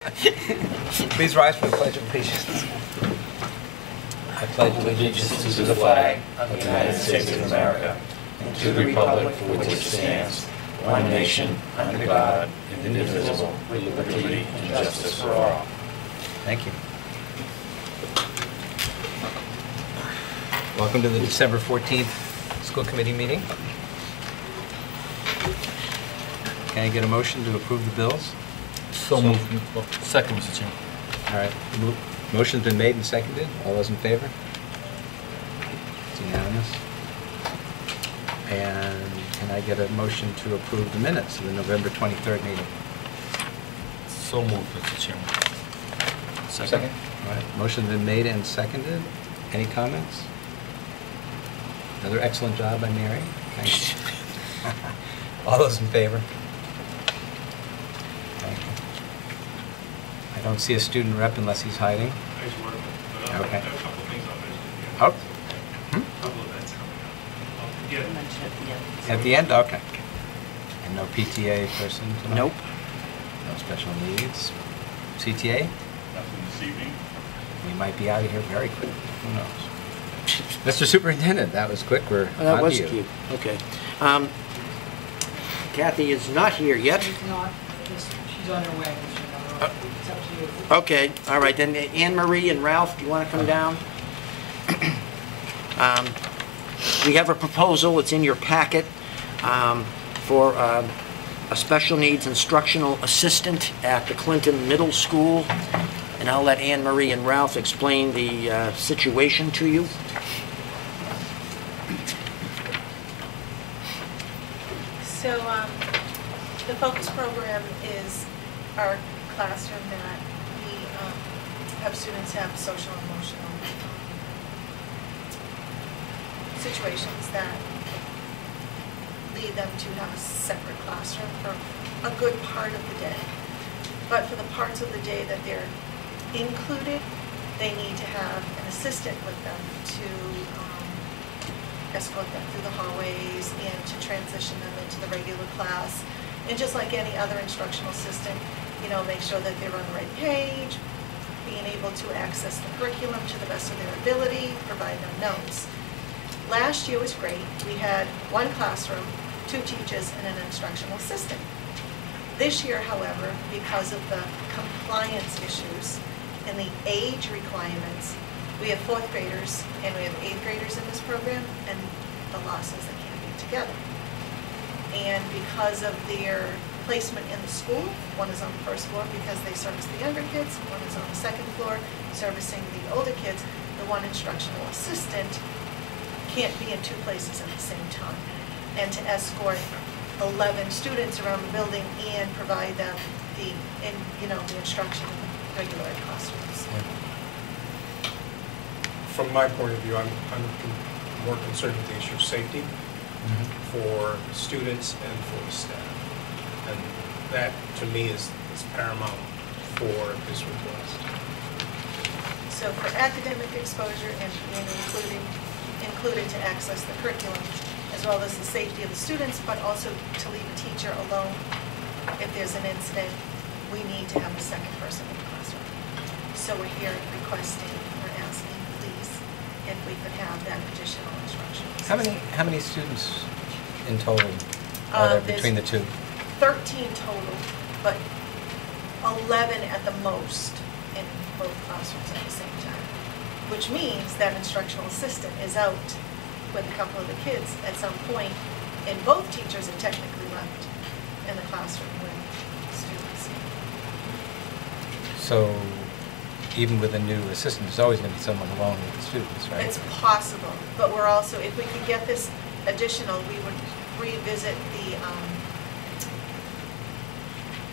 Please rise for the Pledge of Allegiance. I pledge allegiance to the flag of the United States of America and to the republic for which it stands, one nation, under God, indivisible, with liberty and justice for all. Thank you. Welcome to the December 14th school committee meeting. Can I get a motion to approve the bills? So moved. Second, Mr. Chairman. All right. Motion's been made and seconded. All those in favor? It's unanimous. And can I get a motion to approve the minutes of the November 23rd meeting? So moved, Mr. Chairman. Second. All right. Motion's been made and seconded. Any comments? Another excellent job by Mary. Thank you. All those in favor? Thank you. I don't see a student rep unless he's hiding. Okay. A couple of things I'll mention Oh. A couple of events coming up. At the end? Okay. And no PTA person tonight? Nope. No special needs. CTA? Nothing this evening. We might be out of here very quick. Who knows? Mr. Superintendent, that was quick. We're Well, that on was to you. cute. Okay. Kathy is not here yet. She's not, she's on her way. It's up to you. Okay, all right, then Anne Marie and Ralph, do you want to come down? We have a proposal, it's in your packet, for a special needs instructional assistant at the Clinton Middle School. And I'll let Anne Marie and Ralph explain the situation to you. So the focus program is our classroom that we have students have social and emotional situations that lead them to have a separate classroom for a good part of the day. But for the parts of the day that they're included, they need to have an assistant with them to escort them through the hallways and to transition them into the regular class. And just like any other instructional assistant, make sure that they're on the right page, being able to access the curriculum to the best of their ability, provide them notes. Last year was great. We had one classroom, 2 teachers, and an instructional assistant. This year, however, because of the compliance issues and the age requirements, we have 4th graders and we have 8th graders in this program, and the law says they can't be together. And because of their placement in the school, one is on the 1st floor because they service the younger kids, one is on the 2nd floor servicing the older kids, the one instructional assistant can't be in 2 places at the same time. And to escort 11 students around the building and provide them the instruction in the regular ed classrooms. From my point of view, I'm more concerned with the issue of safety for students and for the staff. And that, to me, is paramount for this request. So for academic exposure and included to access the curriculum, as well as the safety of the students, but also to leave a teacher alone if there's an incident, we need to have a second person in the classroom. So we're here requesting, we're asking, please, if we could have that additional instruction. How many students in total are there between the 2? 13 total, but 11 at the most in both classrooms at the same time, which means that instructional assistant is out with a couple of the kids at some point, and both teachers are technically left in the classroom with students. So even with a new assistant, there's always going to be someone alone with the students, right? It's possible, but we're also, if we could get this additional, we would revisit the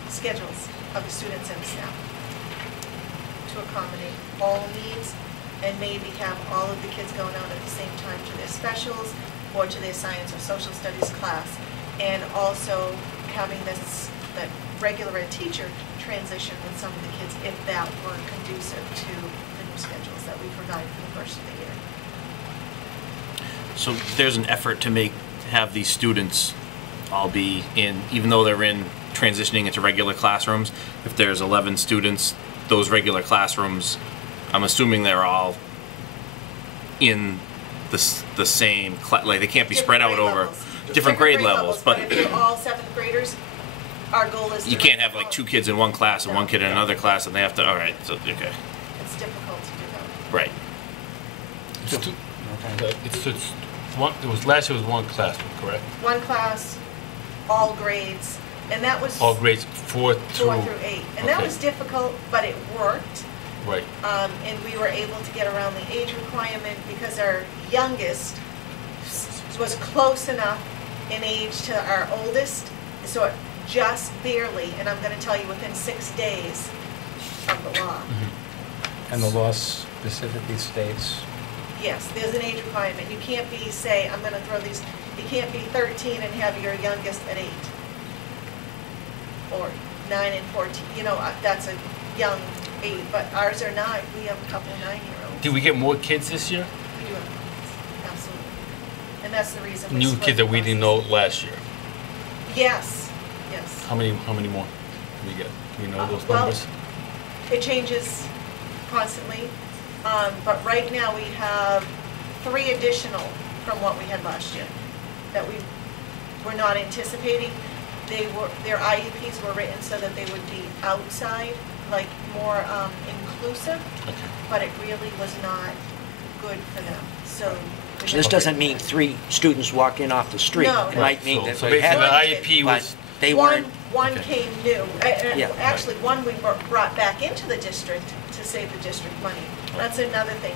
schedules of the students and the staff to accommodate all needs, and maybe have all of the kids going out at the same time to their specials or to their science or social studies class, and also having that regular ed teacher transition with some of the kids if that were conducive to the new schedules that we provide for the first of the year. So there's an effort to have these students all be in, even though they're in transitioning into regular classrooms. If there's 11 students, those regular classrooms, I'm assuming they're all in the same class, like they can't be spread out Different grade over levels. different grade levels, but if they're all seventh graders, our goal is to. you can't have like 2 kids in one class and No. 1 kid in another class, and they have to, all right, so, okay, It's difficult to do that. right. It's one, it was, last year was one classroom, correct? One class, all grades, and that was. All grades 4 through. 4 through 8. And that Okay. was difficult, but it worked. Right. And we were able to get around the age requirement because our youngest was close enough in age to our oldest, so it just barely, and I'm gonna tell you, within 6 days of the law. And the law specifically states, Yes, there's an age requirement. You can't be, say, I'm gonna throw these, you can't be 13 and have your youngest at 8. Or 9 and 14, you know, that's a young age, but ours are not. We have a couple 9-year-olds. Did we get more kids this year? We do have kids, absolutely. And that's the reason we New split kids that the we didn't know buses. last year. Yes, yes. How many more did we get? Do we know those Well, numbers? It changes constantly, but right now we have 3 additional from what we had last year that we were not anticipating. Their IEPs were written so that they would be outside, like more inclusive, Okay. but it really was not good for them, so. So this doesn't mean 3 students walk in off the street. No. It might mean So that so they basically had, the IEP but was, they One weren't. Okay. came new. Yeah. Actually, one we brought back into the district to save the district money. That's another thing.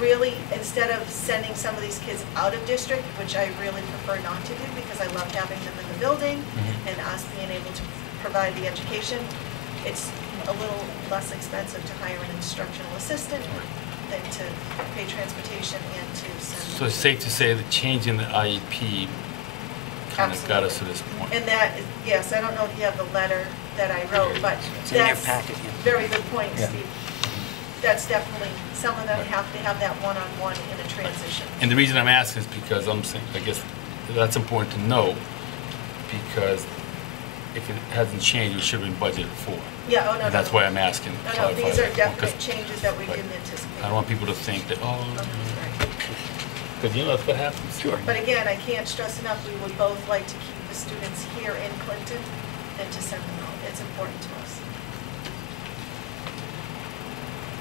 Really, instead of sending some of these kids out of district, which I really prefer not to do because I love having them in the building and us being able to provide the education, it's a little less expensive to hire an instructional assistant than to pay transportation and to send. so it's safe to say that changing the IEP kind of got us to this point. And that, yes, I don't know if you have the letter that I wrote, but It's in your that's packet, yeah. very good point, Yeah. Steve. That's definitely, some of them have to have that one-on-one in a transition. And the reason I'm asking is because I'm saying, I guess that's important to know, because if it hasn't changed, it should have been budgeted for. Yeah, oh, no, no. And that's why I'm asking. No, no, clarify these are that, definite because changes that we Right. didn't anticipate. I don't want people to think that, oh, Right. because you know that's what happens. Sure. But again, I can't stress enough, we would both like to keep the students here in Clinton and to send them out. It's important to us.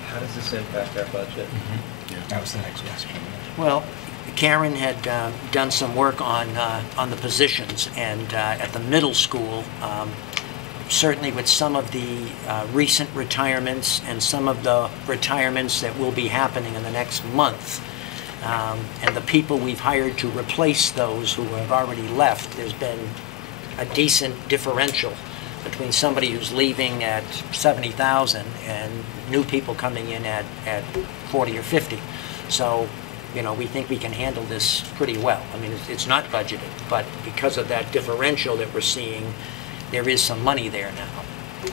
How does this impact our budget? Yeah. that was the next question. Well, Karen had done some work on the positions, and at the middle school, certainly with some of the recent retirements and some of the retirements that will be happening in the next month, and the people we've hired to replace those who have already left, there's been a decent differential between somebody who's leaving at 70,000 and new people coming in at 40 or 50. So, you know, we think we can handle this pretty well. I mean, it's not budgeted, but because of that differential that we're seeing, there is some money there now.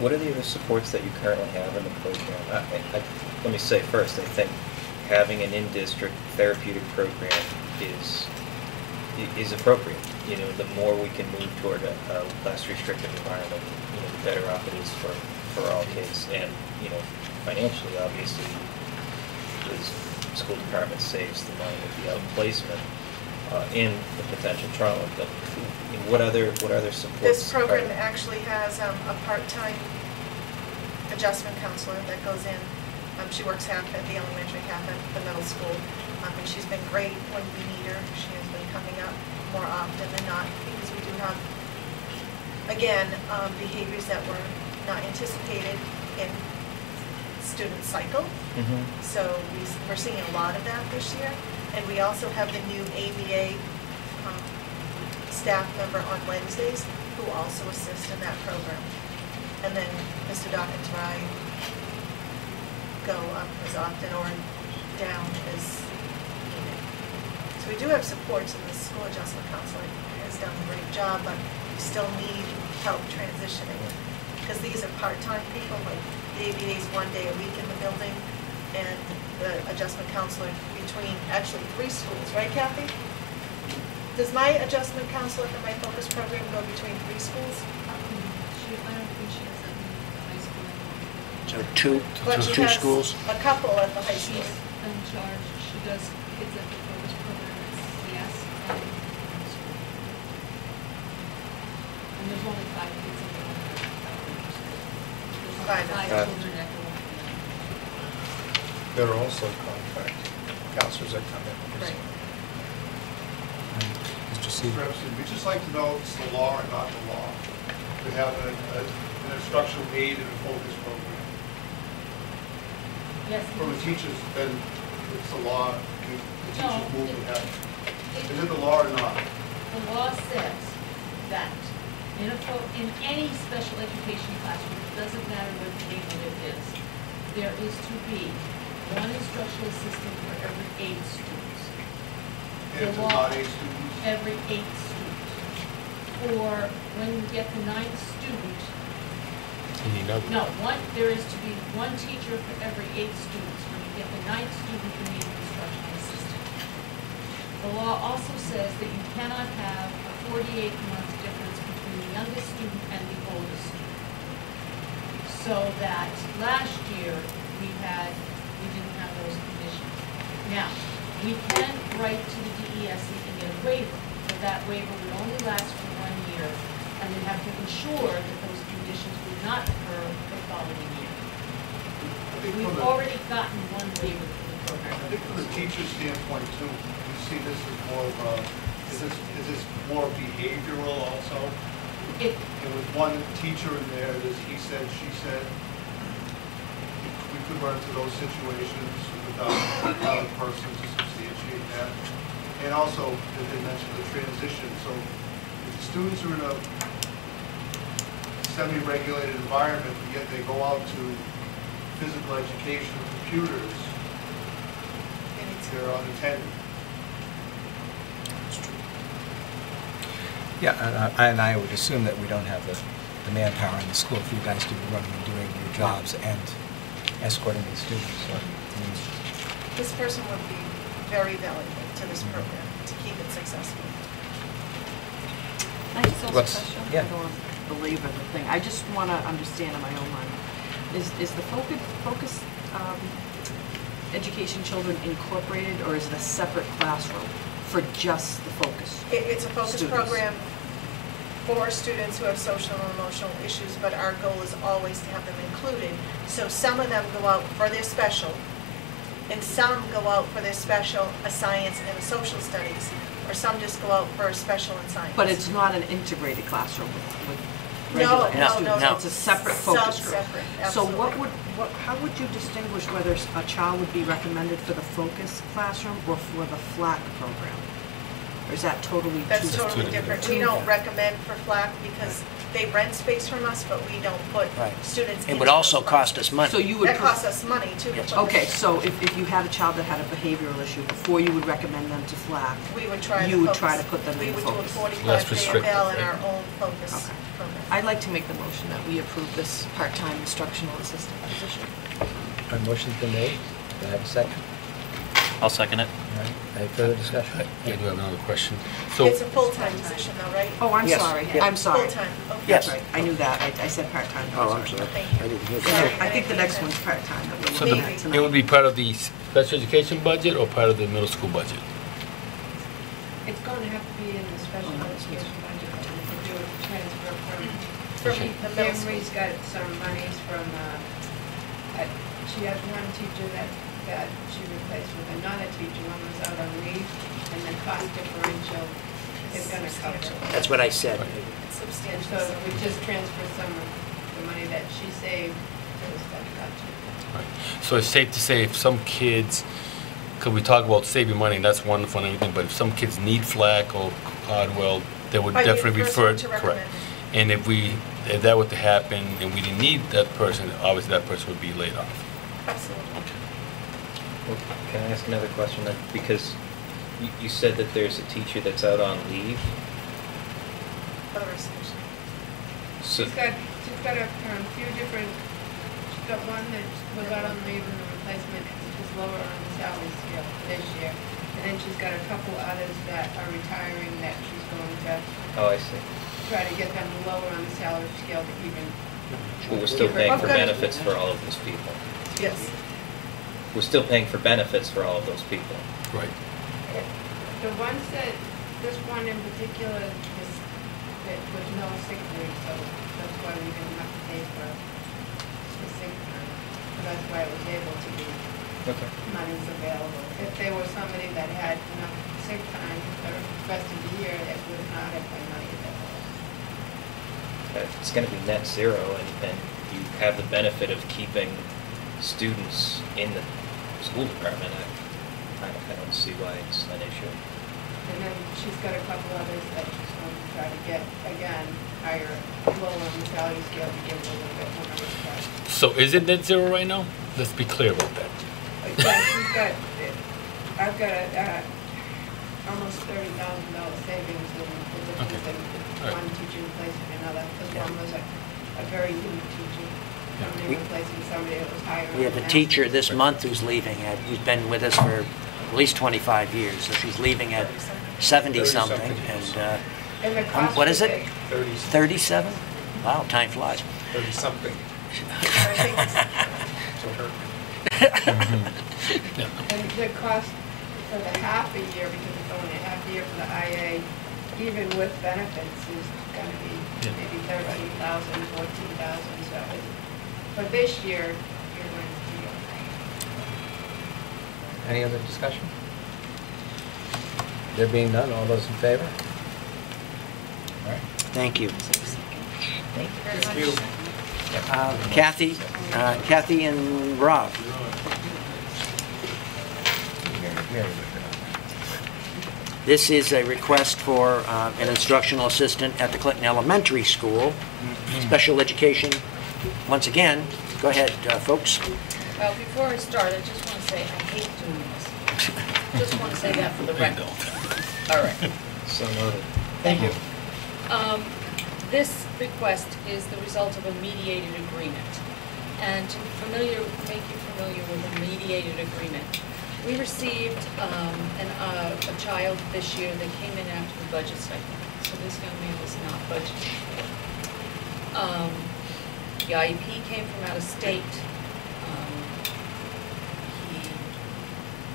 What are the other supports that you currently have in the program? Let me say first, I think having an in-district therapeutic program is appropriate. You know, the more we can move toward a less restrictive environment, you know, the better off it is for all kids. And, you know, financially, obviously, the school department saves the money with the outplacement and the potential trauma. But you know, what other supports? This program are- actually has a part-time adjustment counselor that goes in. She works half at the elementary, half at the middle school. And she's been great when we need her. She has been coming up more often than not because we do have, again, behaviors that were not anticipated in student cycle. Mhm. So we're seeing a lot of that this year. And we also have the new ABA staff member on Wednesdays who also assist in that program. And then Mr. Dawkins and I go up as often or down as needed. So we do have supports, and the school adjustment counseling has done a great job, but we still need help transitioning. Because these are part-time people, like the ABA is 1 day a week in the building, and the adjustment counselor between actually 3 schools, right, Kathy? Does my adjustment counselor for my focus program go between 3 schools? She, I don't think she has that in high school anymore. So two But she has schools? a couple at the high school. She's in charge, she does kids at the focus program at CS and middle school. And there's only 5 kids in the elementary school. There's Five. only 5 children at the one. There are also contract counselors that come in. Right. Mr. Mr. Epstein, we'd just like to know if it's the law or not the law to have an instructional aid in a focus program. Yes. From the teachers, then it's the law, the teachers No, move and have. it- Is it the law or not? The law says that in any special education classroom, it doesn't matter what neighborhood it is, there is to be one instructional assistant for every 8 students. And if The it's law- not 8 students? Every 8 students. Or when you get the 9th student, You need another. no, there is to be one teacher for every 8 students. When you get the 9th student, you need an instructional assistant. The law also says that you cannot have a 48-month difference between the youngest student and the oldest student. So that last year, we didn't have those conditions. Now, we can write to the DESE and get a waiver, but that waiver would only last for 1 year, and we'd have to ensure that those conditions would not occur the following year. I think We've from the- already gotten one waiver for the program. I think from the teacher's standpoint too, you see this as more of a, is this more behavioral also? It, And with one teacher in there, there's he said, she said, we could run into those situations without another person to substantiate that. And also, as they mentioned, the transition, so if the students are in a semi-regulated environment, but yet they go out to physical education with computers, they're unattended. Yeah, and I would assume that we don't have the manpower in the school for you guys to be running and doing your jobs and escorting these students. So, I mean, This person would be very valuable to this program to keep it successful. I just ask a Russ, question? yeah. I don't want to belabor the thing. I just want to understand in my own mind. Is the focus education children incorporated, or is it a separate classroom for just the focus? It's a focus Students. program for students who have social and emotional issues, but our goal is always to have them included. So some of them go out for their special, and some go out for their special, a science and a social studies, or some just go out for a special in science. But it's not an integrated classroom with No, regular no, students? no. It's a separate focus group? Sub-separate, So absolutely. how would you distinguish whether a child would be recommended for the focus classroom or for the FLAC program? Or is that totally two? That's totally two different. different. We don't recommend for FLAC because they rent space from us, but we don't put Right. students into It would also those cost classes. us money. So you would. That costs us money too. to Yes. put Okay, them. so if you had a child that had a behavioral issue, before you would recommend them to FLAC, We would try to you would focus. try to put them in We would focus. do a Less 45-day restrictive, eval in right? our own focus Okay. program. I'd like to make the motion that we approve this part-time instructional assistant position. a motion's been made. Do I have a second? I'll second it. All right. Any further discussion? I do have another question. So, It's a full-time position though, right? Oh, I'm Yes, sorry, yeah. I'm sorry. Full-time, okay. Yes. That's right, I knew that, I said part-time. Oh, I'm sorry. Thank you. I didn't hear Sorry. that. I think the next one's part-time that we're so looking Maybe. at it tonight. would be part of the special education budget or part of the middle school budget? it's going to have to be in the special education budget to do a transfer from. From the middle school. Emery's got some monies from, she has one teacher that she replaced with another teacher, one was out on leave, and the cost differential is gonna cover it. Substantial. That's what I said. And Substantial. so we just transfer some of the money that she saved to the special budget. Right. So it's safe to say if some kids, because we talk about saving money, and that's wonderful and everything, but if some kids need FLAC or Cardwell, they would Are you the definitely first refer one it. to Correct. recommend And if that were to happen and we didn't need that person, obviously that person would be laid off. Absolutely. Well, can I ask another question then? Because you said that there's a teacher that's out on leave. For the rest of the year. So, She's got a few different, she's got one that was out on leave and the replacement is lower on the salary scale this year. And then she's got a couple others that are retiring that she's going to Oh, I see. try to get them lower on the salary scale to even. But we're still paying for Okay. benefits for all of those people. Yes. We're still paying for benefits for all of those people. Right. The ones that, this one in particular, is, that was no sick leave, so that's why we didn't have to pay for the sick time. So that's why it was able to be, Okay. money's available. If there was somebody that had enough sick time for the rest of the year, it would not have been money available. It's gonna be net zero, and you have the benefit of keeping students in the school department. I don't see why it's an issue. And then she's got a couple others that she's going to try to get, again, higher, lower on the salary scale to give her a little bit more respect. So is it net zero right now? Let's be clear about that. Yeah, she's got, I've got almost $30,000 savings in the difference Okay. in All right. one teacher replacing another, because one was a very new teacher. Somebody We- replacing somebody that was hired. We have a teacher this month who's leaving, who's been with us for at least 25 years, so she's leaving at 70-something, and, And the cost what is for it? the- 37? Wow, time flies. 30-something. I think it's- So her- And the cost for the half a year, because it's only a half year for the IA, even with benefits, is gonna be Yeah. maybe 13,000, 14,000, so for this year, you're going to be okay. Any other discussion? There being none, all those in favor? All right. Thank you. Thank you. Kathy and Rob. Mary. This is a request for an instructional assistant at the Clinton Elementary School, special education. Once again, go ahead, folks. Well, before I start, I just want to say I hate doing this. Just want to say that for the record. All right. So noted. Thank you. This request is the result of a mediated agreement. And to make you familiar with a mediated agreement, we received a child this year that came in after the budget cycle. So this young man was not budgeted for. The IEP came from out of state.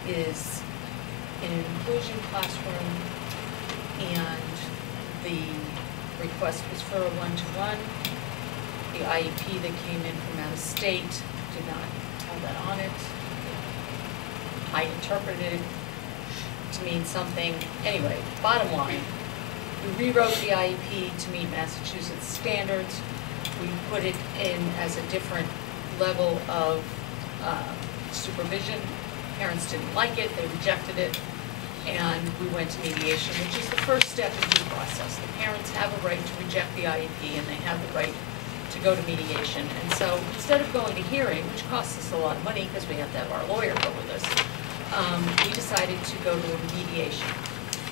He is in an inclusion classroom, and the request was for a one-to-one. The IEP that came in from out of state did not have that on it. I interpreted it to mean something. Anyway, bottom line, we rewrote the IEP to meet Massachusetts standards. We put it in as a different level of supervision. Parents didn't like it, they rejected it, and we went to mediation, which is the first step in the process. The parents have a right to reject the IEP, and they have the right to go to mediation. And so instead of going to hearing, which costs us a lot of money because we have to have our lawyer go with us, we decided to go to a mediation.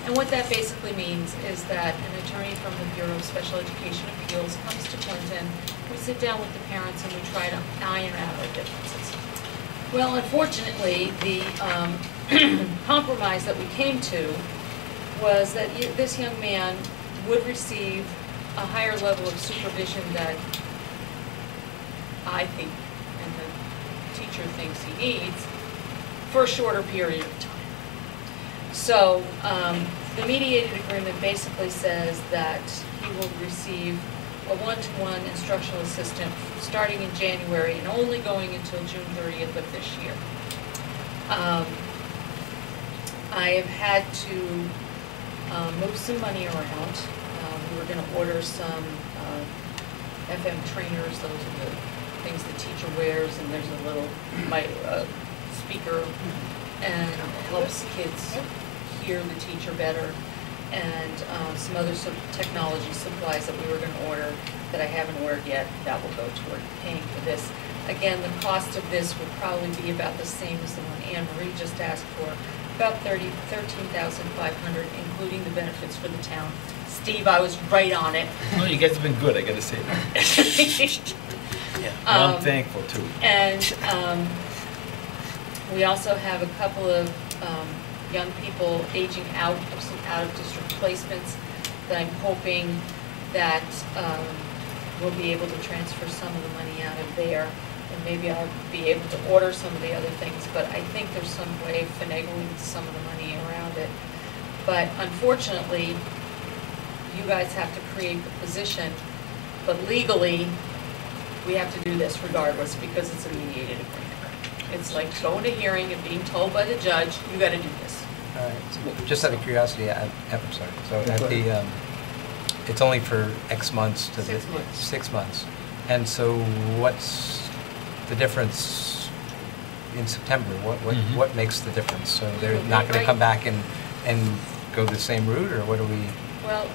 And what that basically means is that an attorney from the Bureau of Special Education Appeals comes to Clinton, we sit down with the parents, and we try to iron out our differences. Well, unfortunately, the compromise that we came to was that this young man would receive a higher level of supervision that I think, and the teacher thinks he needs, for a shorter period of time. So the mediated agreement basically says that he will receive a one-to-one instructional assistant starting in January and only going until June 30th of this year. I have had to move some money around. We were going to order some FM trainers. Those are the things the teacher wears, and there's a little speaker, and helps kids hear the teacher better, and some other technology supplies that we were going to order that I haven't ordered yet. That will go toward paying for this. Again, the cost of this would probably be about the same as the one Anne Marie just asked for, about $13,500, including the benefits for the town. Steve, I was right on it. No, you guys have been good, I gotta say that. I'm thankful too. And we also have a couple of young people aging out of some out-of-district placements that I'm hoping that we'll be able to transfer some of the money out of there, and maybe I'll be able to order some of the other things, but I think there's some way of finagling some of the money around it. But unfortunately, you guys have to create the position, but legally, we have to do this regardless because it's a mediated agreement. It's like going to hearing and being told by the judge, you gotta do this. All right, so just out of curiosity, I'm sorry, so at the, it's only for X months to the... 6 months. 6 months. And so what's the difference in September? What makes the difference? So they're not gonna come back and go the same route, or what do we... Well,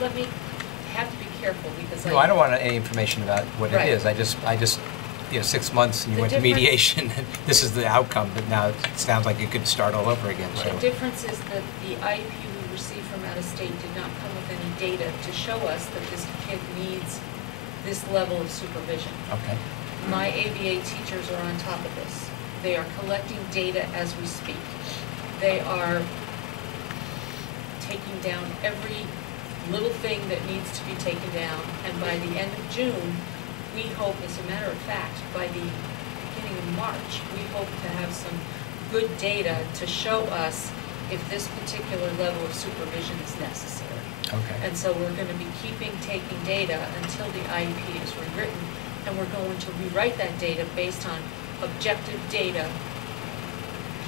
let me have to be careful because No, I don't want any information about what it Right. is. I just, 6 months and you The went to difference- mediation, and this is the outcome, but now it sounds like you could start all over again, so... The difference is that the IEP we received from out of state did not come with any data to show us that this kid needs this level of supervision. Okay. My ABA teachers are on top of this. They are collecting data as we speak. They are taking down every little thing that needs to be taken down, and by the end of June, we hope, as a matter of fact, by the beginning of March, we hope to have some good data to show us if this particular level of supervision is necessary. Okay. And so we're going to be taking data until the IEP is rewritten, and we're going to rewrite that data based on objective data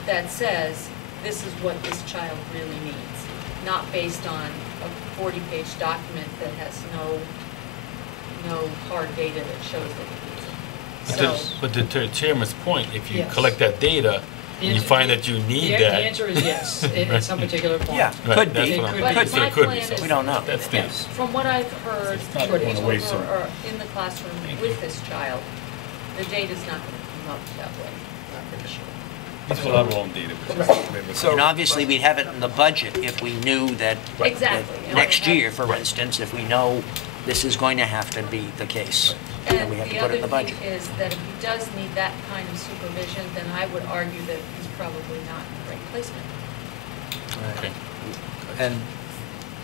that says this is what this child really needs, not based on a 40-page document that has no hard data that shows that it needs it. So, But to the chairman's point, if you Yes. collect that data, and you find that you need The that... answer is yes, at some particular point. Yeah, Right, could that's be. what I'm- But that's what my it could plan be, so is- We don't know. That's the... Yes. from what I've heard, It's not over going away soon. or in the classroom with this child, the data's not going to come up that way, I'm pretty sure. These will have our own data. And obviously, we'd have it in the budget if we knew that Exactly. that next year, for instance, if we know this is going to have to be the case, then And we have to the put it other in the budget. thing is that if he does need that kind of supervision, then I would argue that he's probably not in the right placement. Okay. And,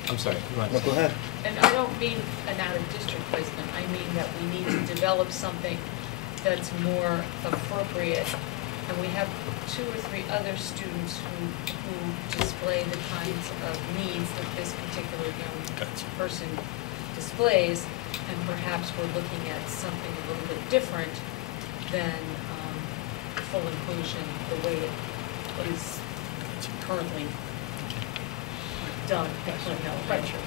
I'm sorry, go on. Go ahead. And I don't mean an out-of-district placement, I mean that we need to develop something that's more appropriate. And we have 2 or 3 other students who display the kinds of needs that this particular young person displays, and perhaps we're looking at something a little bit different than full inclusion, the way it is currently done at Clinton Elementary.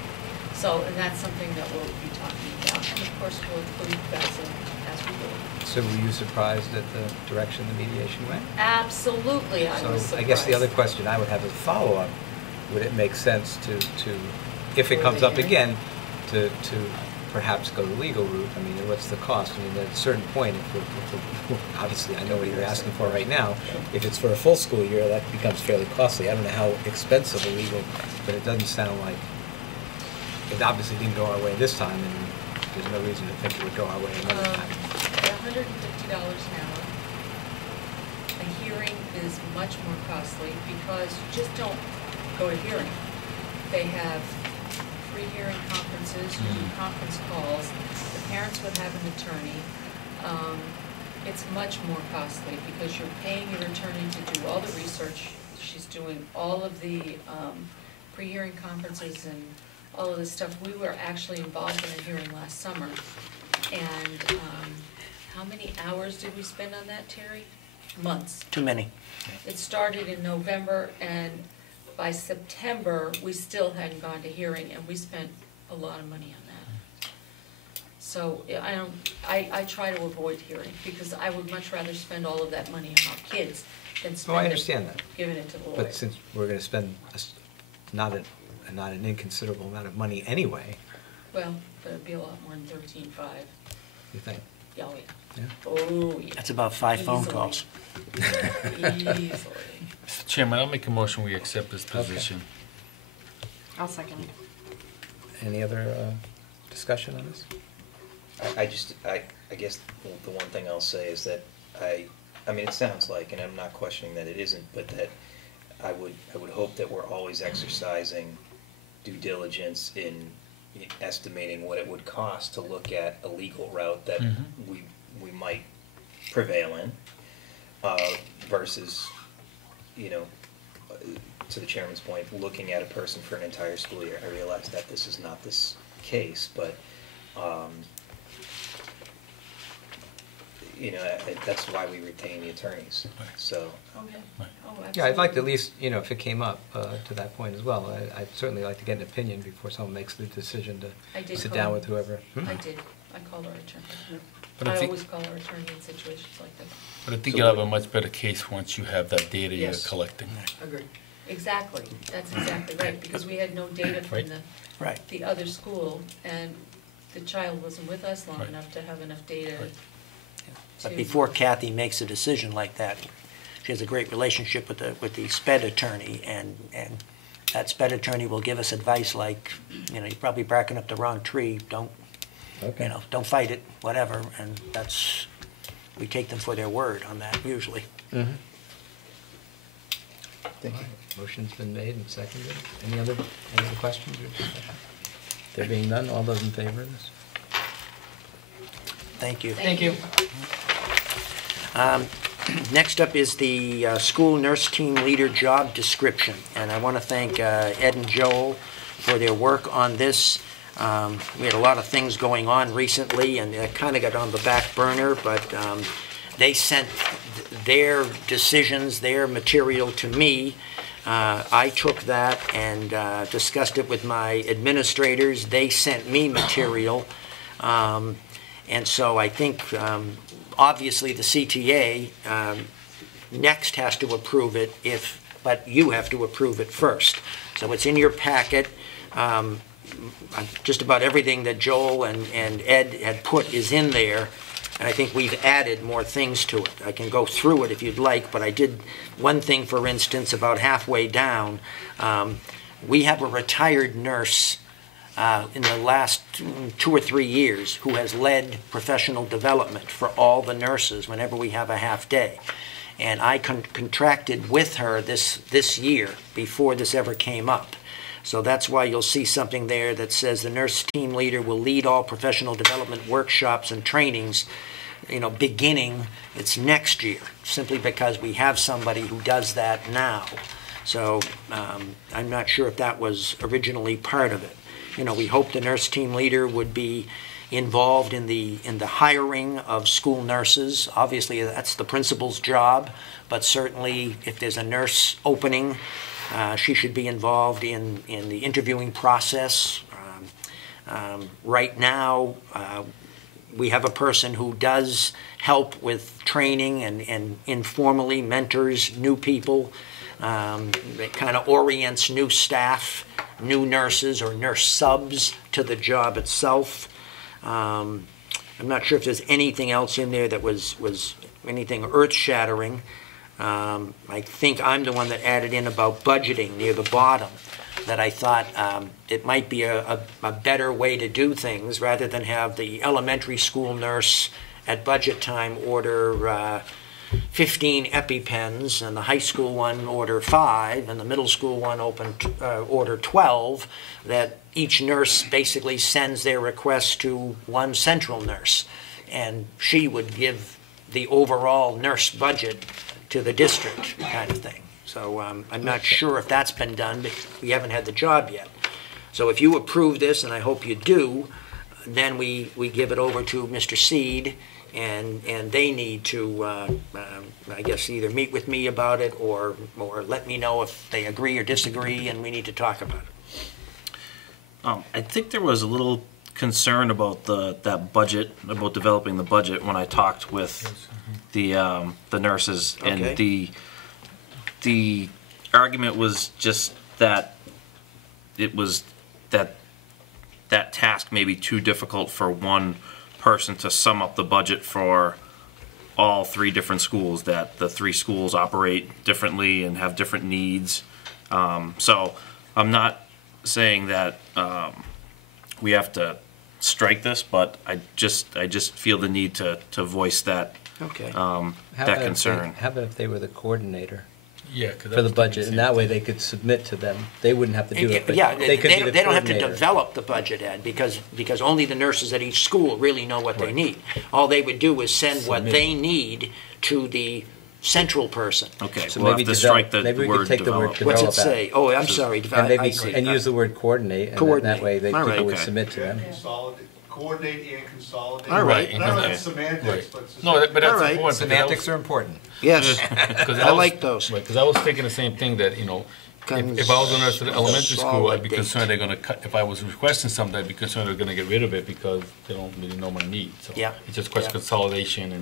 So, and that's something that we'll be talking about, and of course, we'll include you guys in as we go. So were you surprised at the direction the mediation went? Absolutely, I was surprised. So I guess the other question I would have as a follow-up, would it make sense to, if it comes up again, to perhaps go the legal route? I mean, what's the cost? I mean, at a certain point, obviously I know what you're asking for right now. If it's for a full school year, that becomes fairly costly. I don't know how expensive a legal, but it doesn't sound like, it obviously didn't go our way this time, and there's no reason to think it would go our way another time. $150 an hour. A hearing is much more costly because you just don't go to hearing. They have pre-hearing conferences, you do conference calls, the parents would have an attorney. It's much more costly because you're paying your attorney to do all the research. She's doing all of the pre-hearing conferences and all of this stuff. We were actually involved in a hearing last summer, and how many hours did we spend on that, Terry? Months. Too many. It started in November, and by September, we still hadn't gone to hearing, and we spent a lot of money on that. So I try to avoid hearing, because I would much rather spend all of that money on our kids than No, spend I it understand that. giving it to the lawyer. But since we're going to spend not an inconsiderable amount of money anyway, Well, but it'd be a lot more than 13.5. you think? Oh, yeah. Yeah? Oh, yeah. That's about 5 phone Easily. calls. Easily. Mr. Chairman, I'll make a motion, we accept this position. I'll second it. Any other discussion on this? I guess the one thing I'll say is that I I mean, it sounds like, and I'm not questioning that it isn't, but that I would hope that we're always exercising due diligence in estimating what it would cost to look at a legal route that we might prevail in, versus, you know, to the chairman's point, looking at a person for an entire school year. I realize that this is not this case, but, you know, that's why we retain the attorneys, so. Okay. Right. Oh, Yeah, I'd like to at absolutely. least, you know, if it came up to that point as well, I'd certainly like to get an opinion before someone makes the decision I to did sit call down him. with whoever. I did. I called our attorney. But I I think- always call our attorney in situations like this. But I think So you'll have what- a much better case once you have that data you're Yes. collecting. Agreed. Exactly. That's exactly right, because we had no data from Right. Right. the other school, and the child wasn't with us long Right. enough to have enough data. Right. But to- before Kathy makes a decision like that, she has a great relationship with the SPED attorney, and that SPED attorney will give us advice like, you know, you're probably barking up the wrong tree, don't, you know, don't fight it, whatever, and that's, we take them for their word on that usually. Thank you. Motion's been made and seconded. Any other questions or discussion? There being none, all those in favor of this? Thank you. Thank you. Next up is the school nurse team leader job description, and I want to thank Ed and Joel for their work on this. We had a lot of things going on recently, and it kind of got on the back burner, but they sent their decisions, their material to me. I took that and discussed it with my administrators. They sent me material. And so I think, obviously, the CTA next has to approve it, but you have to approve it first. So it's in your packet. Just about everything that Joel and Ed had put is in there, and I think we've added more things to it. I can go through it if you'd like, but I did one thing, for instance, about halfway down. We have a retired nurse in the last 2 or 3 years who has led professional development for all the nurses whenever we have a half day. And I contracted with her this year before this ever came up. So that's why you'll see something there that says the nurse team leader will lead all professional development workshops and trainings, you know, beginning, it's next year, simply because we have somebody who does that now. So I'm not sure if that was originally part of it. You know, we hope the nurse team leader would be involved in the hiring of school nurses. Obviously, that's the principal's job, but certainly if there's a nurse opening, she should be involved in the interviewing process. Right now, we have a person who does help with training and informally mentors new people. It kind of orients new staff, new nurses or nurse subs to the job itself. I'm not sure if there's anything else in there that was anything earth-shattering. I think I'm the one that added in about budgeting near the bottom, that I thought it might be a better way to do things rather than have the elementary school nurse at budget time order 15 EpiPens, and the high school one order 5, and the middle school one order 12, that each nurse basically sends their request to one central nurse, and she would give the overall nurse budget to the district, kind of thing. So I'm not sure if that's been done, because we haven't had the job yet. So if you approve this, and I hope you do, then we give it over to Mr. Seed, and they need to, I guess, either meet with me about it or let me know if they agree or disagree, and we need to talk about it. I think there was a little concern about that budget, about developing the budget when I talked with the nurses, and Okay. the argument was just that it was that task may be too difficult for one person to sum up the budget for all 3 different schools, that the 3 schools operate differently and have different needs. So I'm not saying that we have to strike this, but I just feel the need to voice that Okay. How that about if concern. How about if they were the coordinator Yeah, because for the budget, and that way they could submit to them? They wouldn't have to do it, but Yeah, they could be the they don't have to coordinator. develop the budget, Ed, because only the nurses at each school really know what they need. All they would do is send what Submit. they need to the central person. Okay, So we'll maybe have to develop- strike the maybe we could word take the word develop. develop. What's it out. say? Oh, I'm sorry. And maybe, I see. and use the word coordinate, and then Coordinate. that way they, All people right. would Okay. submit to them. Coordinate and consolidate. All right. I know Okay. that's semantics, Right. but. it's- No, but that's All right. important. because I Semantics was- are important. Yes, because I was- like those. Right, because I was thinking the same thing, that, if I was a nurse at the elementary school, I'd be Consolidate. concerned they're gonna cut, if I was requesting something, I'd be concerned they're gonna get rid of it because they don't really know my needs. So Yeah. it's just a question Yeah. of consolidation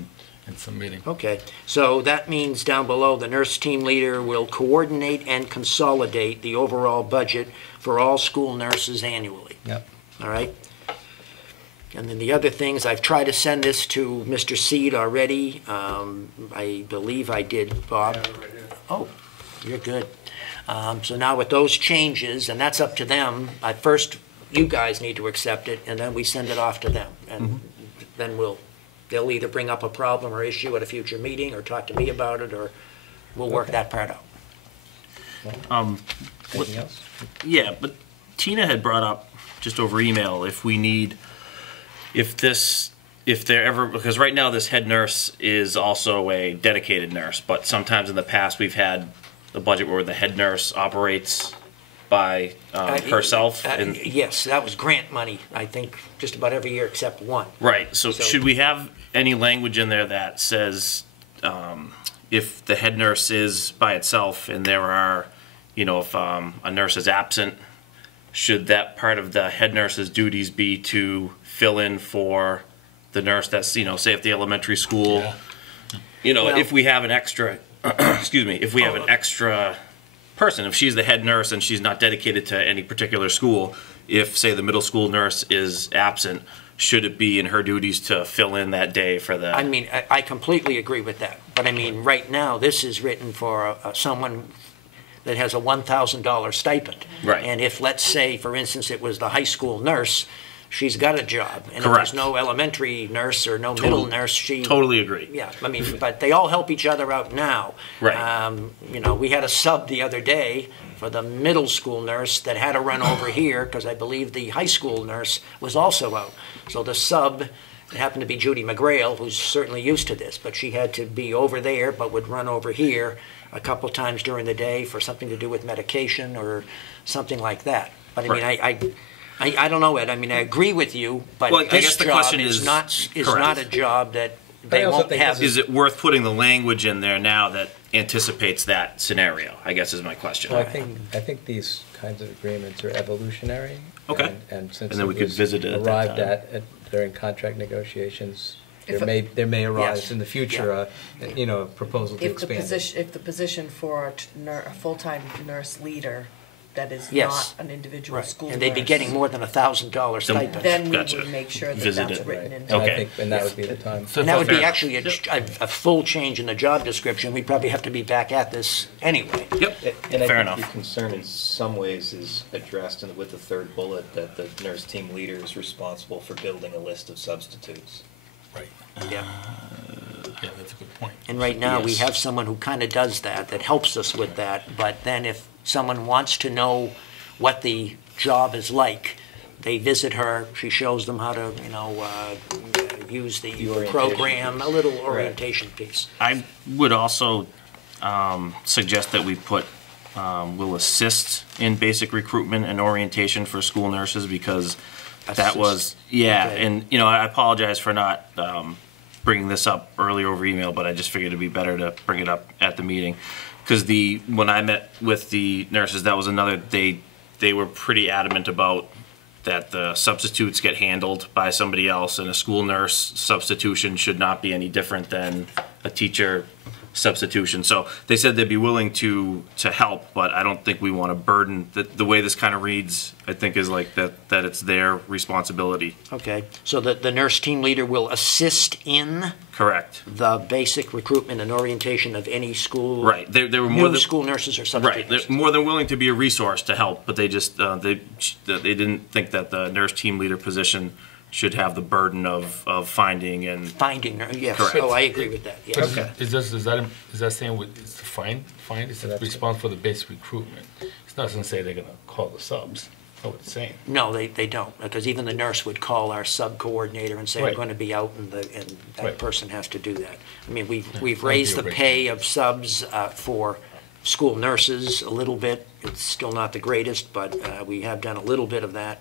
and submitting. Okay, so that means down below, the nurse team leader will coordinate and consolidate the overall budget for all school nurses annually. Yep. All right? And then the other things, I've tried to send this to Mr. Seed already. I believe I did, Bob. Oh, you're good. So now with those changes, and that's up to them, first, you guys need to accept it, and then we send it off to them. And then they'll either bring up a problem or issue at a future meeting, or talk to me about it, or we'll work that part out. Anything else? Yeah, but Tina had brought up just over email if they're ever, because right now this head nurse is also a dedicated nurse, but sometimes in the past we've had the budget where the head nurse operates by herself. And Yes, that was grant money, I think, just about every year except one. right, so So- should we have any language in there that says if the head nurse is by itself and there are, if a nurse is absent, should that part of the head nurse's duties be to fill in for the nurse that's, say if the elementary school, Well- if we have an extra, excuse me, if we have an extra person, if she's the head nurse and she's not dedicated to any particular school, if, say, the middle school nurse is absent, should it be in her duties to fill in that day for the? I mean, I completely agree with that. But I mean, right now, this is written for someone that has a $1,000 stipend. Right. And if, let's say, for instance, it was the high school nurse, she's got a job. And if Correct. there's no elementary nurse or no middle nurse, she... Totally agree. Yeah, I mean, but they all help each other out now. Right. We had a sub the other day for the middle school nurse that had to run over here because I believe the high school nurse was also out. So the sub, it happened to be Judy McGrail, who's certainly used to this, but she had to be over there but would run over here a couple times during the day for something to do with medication or something like that. But I mean, I don't know, Ed. I mean, I agree with you, but Well, I this guess the job question is is not correct. a job that I they also won't think have. this Is it worth putting the language in there now that anticipates that scenario? I guess is my question. Well, I think these kinds of agreements are evolutionary. Okay. And since And then we it could was visit it at that arrived time. at during contract negotiations, If there may arise Yes. in the future, a proposal to If the expand. position, if the position for a full-time nurse leader that is Yes. not an individual Right. school nurse. And they'd be getting more than $1,000 Then- stipend. Then we Gotcha. would make sure that Visit that's it. written Right. into. And I Okay. think, and that would be the time. So if And that I- would be Fair. actually a full change in the job description. We'd probably have to be back at this anyway. Yep. And I Fair think enough. your concern in some ways is addressed with the third bullet, that the nurse team leader is responsible for building a list of substitutes. Right. Yeah. Yeah, that's a good point. And right now, we Yes. have someone who kind of does that helps us with that. But then if someone wants to know what the job is like, they visit her, she shows them how to, use the orientation program, a little Right. orientation piece. I would also suggest that we put will assist in basic recruitment and orientation for school nurses, because that was Okay. and I apologize for not bringing this up earlier over email, but I just figured it'd be better to bring it up at the meeting, because when I met with the nurses, that was another, they were pretty adamant about that the substitutes get handled by somebody else, and a school nurse substitution should not be any different than a teacher substitution. So they said they'd be willing to help, but I don't think we want to burden, the way this kind of reads, I think, is like that it's their responsibility. Okay, so the nurse team leader will assist in Correct. the basic recruitment and orientation of any school. Right. They were more New than school nurses or substitute right. They're nurses. more than willing to be a resource to help, but they just they didn't think that the nurse team leader position should have the burden of finding and. Finding, yes. Correct. Oh, I agree with that, But yes. is that saying it's the find, it's the response for the basic recruitment? It's not gonna say they're gonna call the subs, that's what it's saying. No, they don't, because even the nurse would call our sub-coordinator and say, I'm Right. going to be out, and that Right. person has to do that. I mean, we've That'd raised be a the break. pay of subs for school nurses a little bit. It's still not the greatest, but we have done a little bit of that.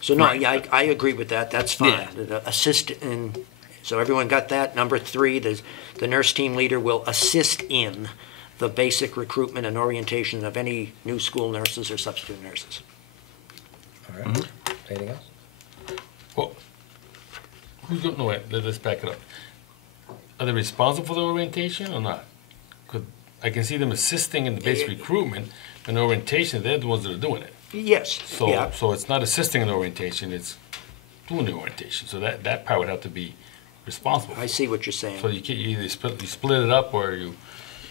So no, Right. yeah, I agree with that, that's fine. Yeah. The assist in, so everyone got that? Number 3, the nurse team leader will assist in the basic recruitment and orientation of any new school nurses or substitute nurses. All right. Anything else? Well, who's gonna, no, wait, let's back it up. Are they responsible for the orientation or not? 'Cause I can see them assisting in the basic recruitment and orientation, they're the ones that are doing it. Yes, yeah. So it's not assisting in the orientation, it's doing the orientation, so that part would have to be responsible. I see what you're saying. So you either split it up or you.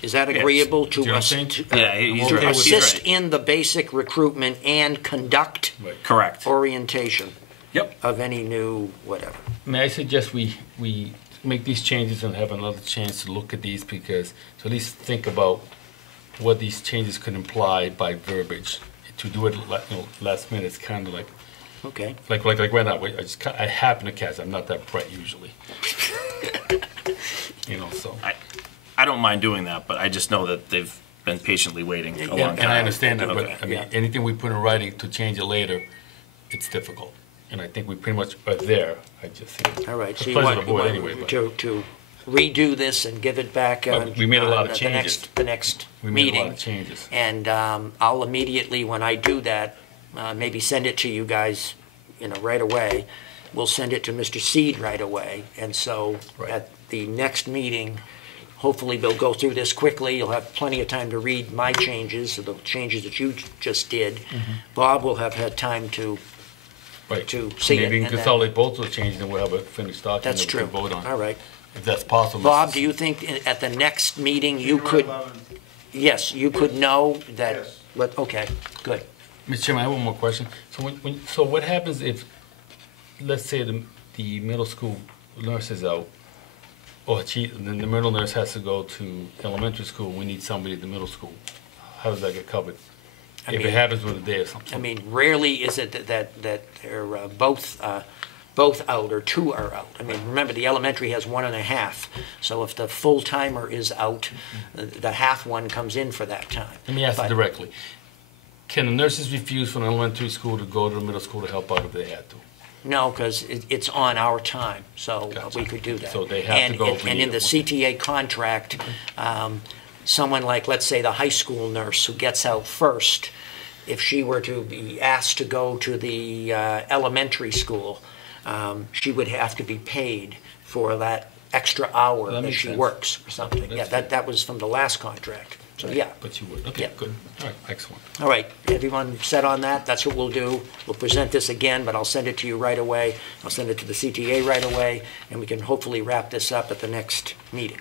Is that Yes. agreeable Do you know to what I'm us, saying? to Yeah, he's okay right. with He's assist right. in the basic recruitment and conduct Correct. orientation Yep. of any new whatever? May I suggest we make these changes and have another chance to look at these, because, to at least think about what these changes could imply by verbiage. To do it, last minute, it's kind of like, Okay. like right now, I happen to catch, I'm not that bright usually. So. I don't mind doing that, but I just know that they've been patiently waiting a long time. And I understand that, but, Okay. I mean, Yeah. anything we put in writing to change it later, it's difficult. And I think we pretty much are there, I just think. All right, It's so a you pleasure want to board anyway, but to redo this and give it back Well, we made a lot of the changes. next we made a meeting? lot of changes. And I'll immediately, when I do that, maybe send it to you guys, right away. We'll send it to Mr. Seed right away. And so Right. at the next meeting, hopefully we'll go through this quickly. You'll have plenty of time to read my changes, the changes that you just did. Mm-hmm. Bob will have had time to Right. to see it, Maybe we and can then- consolidate both of the changes and we'll have a finished document That's that we true. can vote on. All right. If that's possible. Bob, do you think at the next meeting you January could, 11th. yes, you could know that? Yes. Okay, good. Mr. Chairman, I have one more question. So what happens if, let's say the middle school nurse is out, or then the middle nurse has to go to elementary school, we need somebody at the middle school. How does that get covered? I If mean- it happens with a day or something? I mean, rarely is it that they're both out or two are out. I mean, remember, the elementary has 1.5, so if the full-timer is out, the half one comes in for that time. Let me ask you But- directly. Can the nurses refuse from elementary school to go to the middle school to help out if they had to? No, because it's on our time, so Gotcha. we could do that. So they have to go if we And need in the them. CTA contract, someone like, let's say, the high school nurse who gets out first, if she were to be asked to go to the elementary school, she would have to be paid for that extra hour That that makes she sense. works or something. That's Yeah, that was from the last contract, so yeah. But you would, okay, Yeah. good. All right, excellent. All right, everyone set on that? That's what we'll do. We'll present this again, but I'll send it to you right away. I'll send it to the CTA right away, and we can hopefully wrap this up at the next meeting.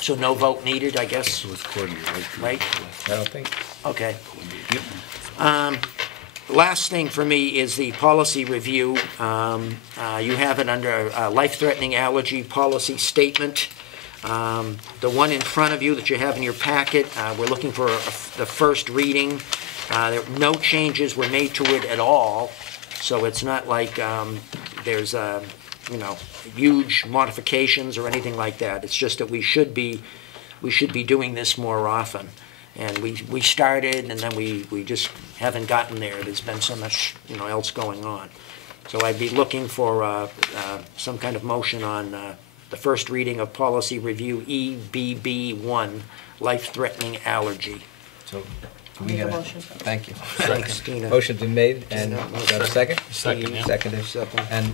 So no vote needed, I guess, So it's coordinated, right? I don't think. Okay. Last thing for me is the policy review. You have it under life-threatening allergy policy statement. The one in front of you that you have in your packet, we're looking for the first reading. No changes were made to it at all, so it's not like there's huge modifications or anything like that. It's just that we should be doing this more often. And we started, and then we just haven't gotten there. There's been so much, else going on. So I'd be looking for some kind of motion on the first reading of policy review EBB1, life-threatening allergy. So, do we Make a get motion. Thank you. Thanks, Tina. Motion's been made, and do I have a second? Second, yeah. Seconded. Second. And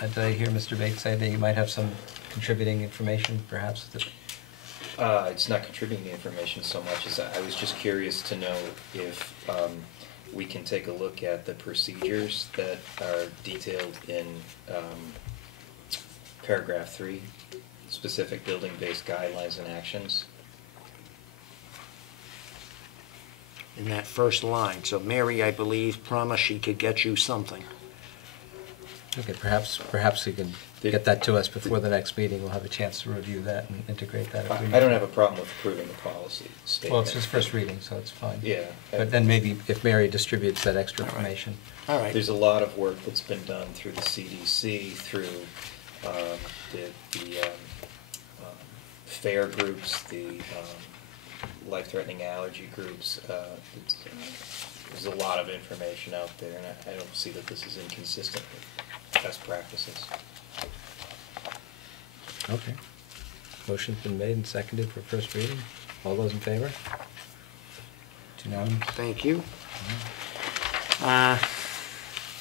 did I hear Mr. Bates say that you might have some contributing information, perhaps? It's not contributing information so much as I was just curious to know if we can take a look at the procedures that are detailed in paragraph 3, specific building-based guidelines and actions. in that first line. So Mary, I believe, promised she could get you something. Okay, perhaps you can get that to us before the next meeting. We'll have a chance to review that and integrate that. if we I don't need have a to. problem with approving the policy statement. Well, it's his first reading, so it's fine. Yeah. But then maybe if Mary distributes that extra All right. information. All right. There's a lot of work that's been done through the CDC, through the FAIR groups, the life-threatening allergy groups. There's a lot of information out there, and I don't see that this is inconsistent with best practices. Okay. Motion's been made and seconded for first reading. All those in favor? It's unanimous. Thank you.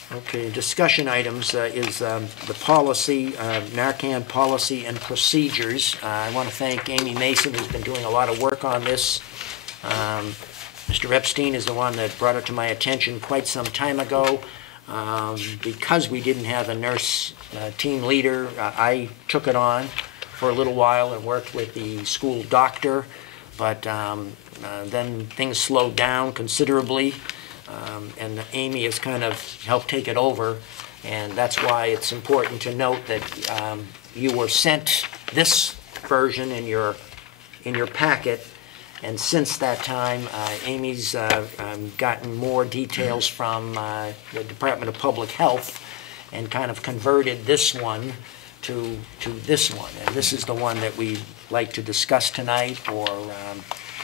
Okay, discussion items is the policy, Narcan policy and procedures. I want to thank Amy Mason, who's been doing a lot of work on this. Mr. Epstein is the one that brought it to my attention quite some time ago. Because we didn't have a nurse team leader, I took it on for a little while and worked with the school doctor, but then things slowed down considerably. And Amy has kind of helped take it over, and that's why it's important to note that you were sent this version in your packet, and since that time, Amy's gotten more details from the Department of Public Health and kind of converted this one to this one, and this is the one that we'd like to discuss tonight, or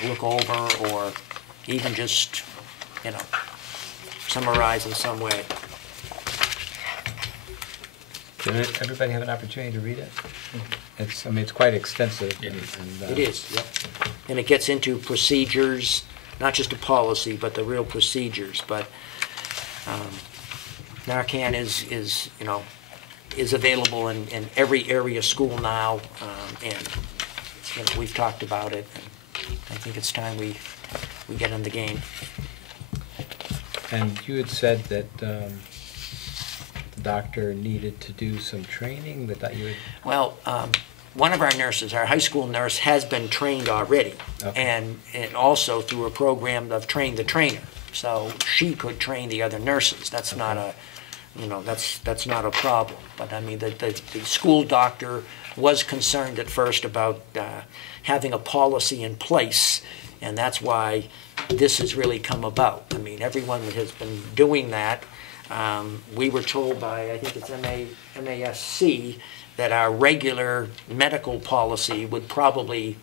look over, or even just, summarize in some way. Did everybody have an opportunity to read it? It's quite extensive. It is, yep. And it gets into procedures, not just a policy, but the real procedures. But Narcan is available in every area school now, and we've talked about it. And I think it's time we get in the game. And you had said that the doctor needed to do some training, that you had... Well, one of our nurses, our high school nurse, has been trained already, Okay. and also through a program of Train the Trainer. So she could train the other nurses. That's not a, that's not a problem. But I mean, the school doctor was concerned at first about having a policy in place, and that's why this has really come about. I mean, everyone has been doing that. We were told by, I think it's MASC, that our regular medical policy would probably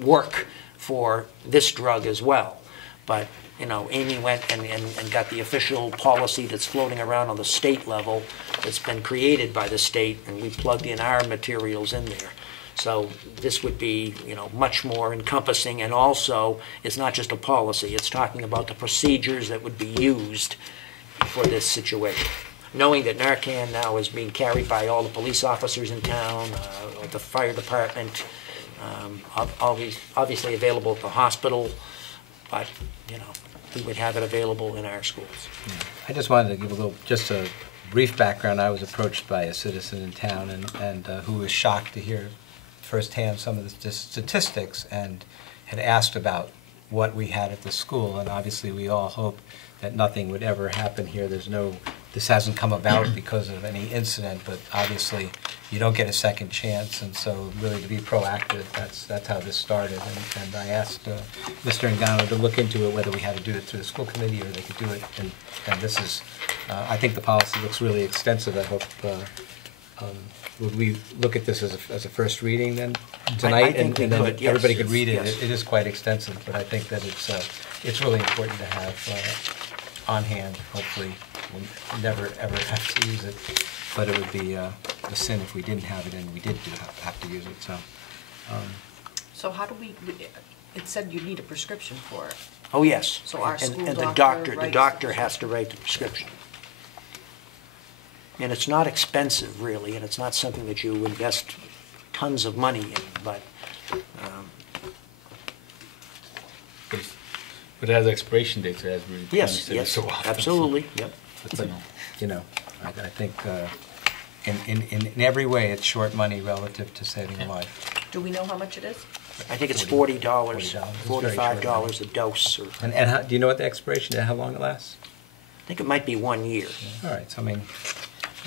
work for this drug as well. But, Amy went and got the official policy that's floating around on the state level that's been created by the state, and we plugged in our materials in there. So this would be, much more encompassing, and also it's not just a policy, it's talking about the procedures that would be used for this situation. Knowing that Narcan now is being carried by all the police officers in town, the fire department, obviously available at the hospital, but, we would have it available in our schools. Yeah. I just wanted to give just a brief background. I was approached by a citizen in town and who was shocked to hear firsthand some of the statistics, and had asked about what we had at the school. And obviously we all hope that nothing would ever happen here. This hasn't come about because of any incident, but obviously you don't get a second chance, and so really to be proactive, that's how this started. And I asked Mr. Ngano to look into it, whether we had to do it through the school committee or they could do it, and this is, I think the policy looks really extensive. I hope, would we look at this as a first reading then tonight? I think and we then could, yes, everybody could read it. yes. It is quite extensive, but I think that it's really important to have on hand. Hopefully, we'll never ever have to use it, but it would be a sin if we didn't have it and we did have to use it. So how do we, it said you need a prescription for it. Oh, yes. So our And- school and doctor the writes doctor the has to write the prescription. And it's not expensive, really, and it's not something that you invest tons of money in, but, But it has expiration dates, it has to be yes, replenished every yes, so often. absolutely, yep. But, I think in every way, it's short money relative to saving a life. Do we know how much it is? I think it's $40, $40. It's very short. $45 a dose, or, I And how, do you know what the expiration, how long it lasts? think it might be 1 year. All right, so I mean,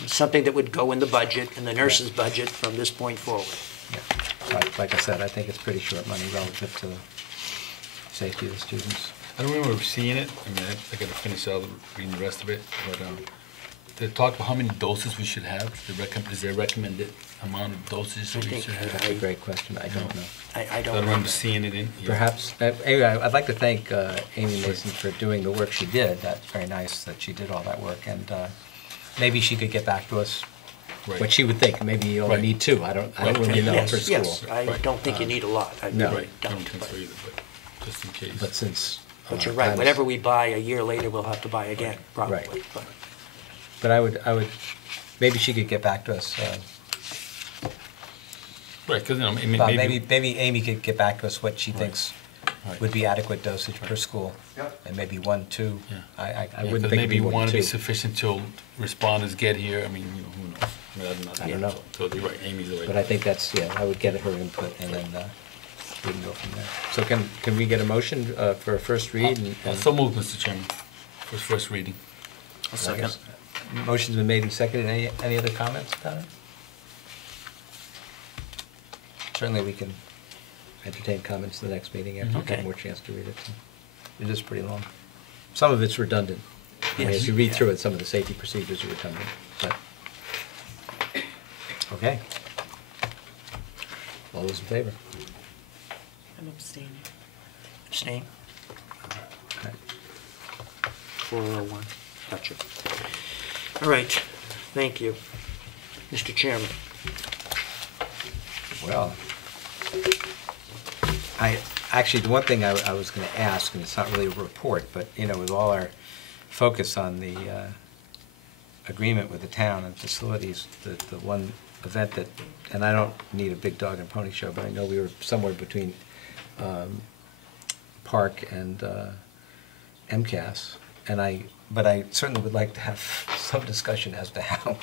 Something that would go in the budget, in the nurse's budget from this point forward. yeah, like I said, I think it's pretty short money relative to the safety of the students. I don't remember seeing it. I mean, I gotta finish out reading the rest of it, but, they talk about how many doses we should have. Is there a recommended amount of doses I we think- should have? That's a great question, I don't know. I I don't remember know. seeing it in here. Perhaps, anyway, I'd like to thank Amy Mason for doing the work she did. That's very nice that she did all that work, and maybe she could get back to us Right. what she would think. Maybe you only Right. need 2. I don't really know Yes, for school. yes, I Right. don't think you need a lot. I No. really Right, I don't don't. think But so either, but just in case. But since. but you're right, times- whatever we buy a year later, we'll have to buy again, probably. Right. But But I would, maybe she could get back to us. Right, because, you know, I mean, Bob, maybe. maybe Amy could get back to us what she thinks Right. would be adequate dosage per school. Yep. And maybe 1, 2. Yeah. I Yeah, wouldn't 'cause think it'd be maybe more than one would be 2. sufficient till responders get here. I mean, you know, who knows? I mean, I don't know. So you're right, Amy's the right. But I think that's, yeah, I would get her input and then we can go from there. So can we get a motion for a first read? and- So moved, Mr. Chairman, for first reading. I'll second. Motion's been made and seconded. Any other comments about it? Certainly, we can entertain comments in the next meeting after we've Okay. had more chance to read it. It is pretty long. Some of it's redundant. I mean, Yes. as you read through it, some of the safety procedures are redundant, but, okay. All those in favor? I'm abstaining. Abstain? Okay. 401. Gotcha. All right, thank you. Mr. Chairman. Well, actually, the one thing I was going to ask, and it's not really a report, but, you know, with all our focus on the agreement with the town and facilities, the one event that, and I don't need a big dog and pony show, but I know we were somewhere between Park and MCAS, but I certainly would like to have some discussion as to how